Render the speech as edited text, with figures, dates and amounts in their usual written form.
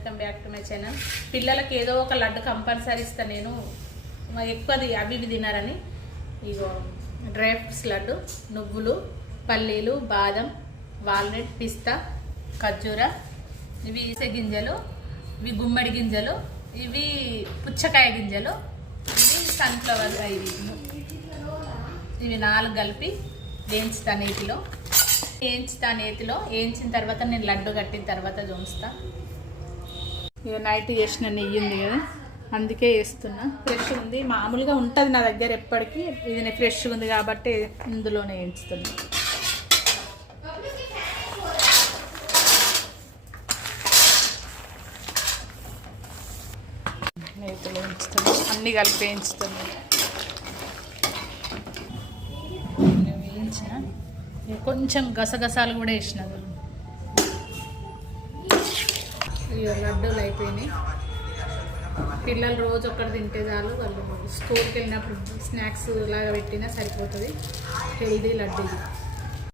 Welcome back to my channel. పిల్లలకి ఏదో ఒక లడ్డు కంపల్సరీ ఇస్తా నేను, ఎక్కువది అవి ఇవి తినారని. ఇగో డ్రై ఫ్రూట్స్ లడ్డు, నువ్వులు, పల్లీలు, బాదం, వాల్నట్, పిస్తా, ఖర్జూర, ఇవి ఈసె గింజలు, ఇవి గుమ్మడి గింజలు, ఇవి పుచ్చకాయ గింజలు, ఇవి సన్ఫ్లవర్, ఇవి 4 కలిపి వేయించుతా నేతిలో. వేయించిన తర్వాత నేను లడ్డు కట్టిన తర్వాత చూస్తా. ఇక నైట్ చేసిన నెయ్యి ఉంది కదా, అందుకే వేస్తున్నా. ఫ్రెష్ ఉంది, మామూలుగా ఉంటుంది నా దగ్గర ఎప్పటికీ. ఇది ఫ్రెష్గా ఉంది కాబట్టి ఇందులోనే వేయించుతున్నా. నేతిలో వేయించుతున్నా, అన్నీ కలిపి వేయించుతున్నా. వేయించిన కొంచెం గసగసాలు కూడా వేసిన. లడ్డూలు అయిపోయినాయి. పిల్లలు రోజు ఒక్కటి తింటే చాలు, వాళ్ళు స్కూల్కి వెళ్ళినప్పుడు స్నాక్స్ లాగా పెట్టినా సరిపోతుంది. హెల్దీ లడ్డు.